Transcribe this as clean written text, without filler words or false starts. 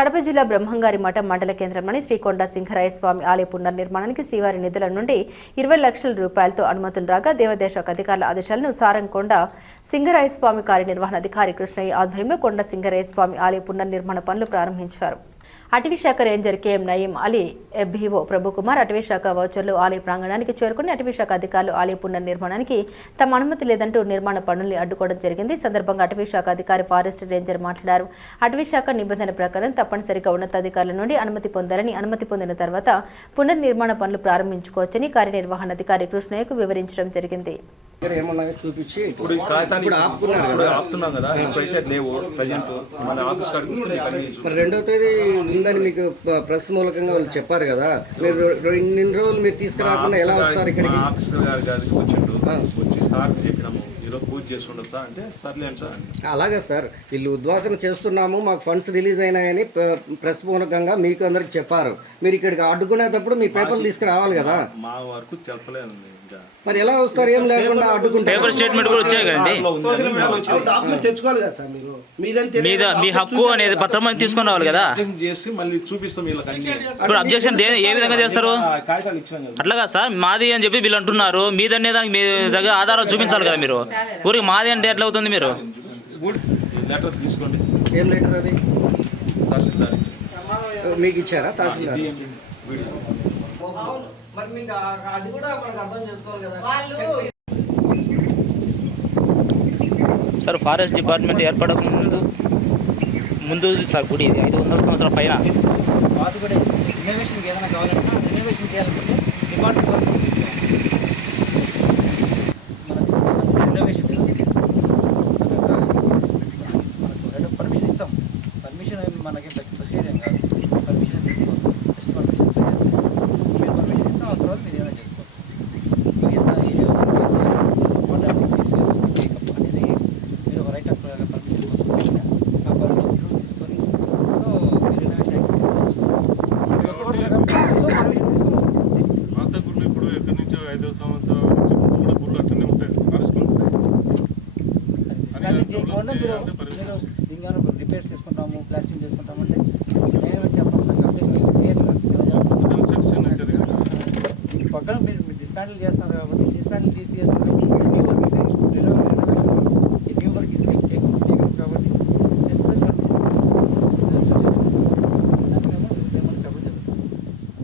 కడప జిల్లా బ్రహ్మంగారి మఠం మండల కేంద్రంలోని శ్రీకొండ సింగరాయ స్వామి ఆలయ పునర్నిర్మాణానికి శ్రీవారి నిధుల నుండి 20 లక్షల రూపాయలతో అనుమతులు రాగా దేవాదాయ శాఖ అధికారుల ఆదేశాలను సారంకొండ సింగరాయ స్వామి కార్యనిర్వహణాధికారి కృష్ణయ్య ఆధ్వర్యంలో కొండ సింగరాయ స్వామి ఆలయ పునర్నిర్మాణ పనులు ప్రారంభించారు. అటవీశాఖ ranger KM Nayeem Ali, FBO Prabhukumar అటవీశాఖ వౌచర్లు ఆలయ ప్రాంగణానికి చేరుకుని అటవీశాఖ అధికారులు ఆలయ పునర్నిర్మాణానికి తమ అనుమతి లేదంటూ నిర్మాణ పనుల్ని అడ్డుకోవడం జరిగింది. ఈ సందర్భంగా అటవీశాఖ అధికారి ఫారెస్ట్ రేంజర్ మాట్లాడారు. అటవీశాఖ నిబంధన ప్రకారం తప్పనిసరిగా ఉన్నతాధికారుల నుండి అనుమతి పొందాలని, అనుమతి పొందిన తర్వాత పునర్నిర్మాణ పనులు ప్రారంభించుకోవచ్చని కార్యనిర్వహణాధికారి కృష్ణయ్యకు వివరించడం జరిగింది. చూపించి ఇప్పుడు ఆపుతున్నాం కదా, ఇప్పుడైతే లేవు ప్రజెంట్ మన ఆఫీస్ కాడికి. రెండో తేదీ ఉందని మీకు ప్రెస్ మూలకంగా వాళ్ళు చెప్పారు కదా, మీరు ఇన్ని రోజులు మీరు తీసుకురాకుండా ఎలా వస్తారు ఇక్కడికి? ఆఫీసర్ గారికి వచ్చిండు, వచ్చి సార్ చెప్పినాము ఈరోజు పూజ చేసుకుంటాం సార్ అంటే సర్లేండి సార్. అలాగే సార్, వీళ్ళు ఉద్వాసన చేస్తున్నాము, మాకు ఫండ్స్ రిలీజ్ అయినాయని ప్రెస్ మూలకంగా మీకు అందరికి చెప్పారు. మీరు ఇక్కడికి అడ్డుకునేటప్పుడు మీ పేపర్లు తీసుకురావాలి కదా. మా వరకు చెప్పలేదు. మరి ఎలా వస్తారు? ఏం లేకుండా అడ్డుకుంటే పేపర్ స్టేట్మెంట్ కూడా వచ్చాయి కదండి. మీ హక్కు అనేది పత్రం అని తీసుకొని రావాలి కదా. చేసి మళ్ళీ చూపిస్తాం వీళ్ళకి. ఇప్పుడు అబ్జెక్షన్ ఏ విధంగా చేస్తారు? అట్లాగా సార్, మాది అని చెప్పి వీళ్ళు అంటున్నారు. మీదనే దానికి మీ దగ్గర ఆధారాలు చూపించాలి కదా. మీరు ఊరికి మాది అంటే ఎట్లా అవుతుంది? మీరు లెటర్ తీసుకోండి. ఏం లెటర్ అది? తహసీల్దార్ మీకు ఇచ్చారా? తహసీల్దార్ సార్, ఫారెస్ట్ డిపార్ట్మెంట్ ఏర్పడక ముందు సార్ గుడి 500 సంవత్సరాల పైన ఇన్నోవేషన్కి ఏదైనా కావాలన్నా ఇన్నోవేషన్ చేయాలంటే డిపార్ట్మెంట్ ఇన్నోవేషన్ పర్మిషన్ ఇస్తాం. పర్మిషన్ మనకి ప్రొసీజర్ కాదు. పర్మిషన్ జస్ట్ పర్మిషన్ మీరు పర్మిషన్ ఇస్తాం. ఆ తర్వాత మీరు ఏమైనా చేసుకోవచ్చు. అనేది మీరు ఒక రైట్ ఆఫ్ పర్మిషన్ కోసం ఆ పర్మిషన్ త్రూ తీసుకొని సో మీరు ఇన్నోవేషన్ పాత గుళ్ళు ఇప్పుడు ఎక్కడి నుంచో 5వ సంవత్సరం నుంచి కూడా గుళ్ళు అట్లనే ఉంటాయి. దీనిగా రిపేర్స్ చేసుకుంటాము, ప్లాస్టింగ్ చేసుకుంటాము అంటే నేను చెప్పాను పక్కన మీరు డిస్మాంటిల్ చేస్తున్నారు కాబట్టి డిస్మాంటిల్ తీసి చేస్తున్నారు.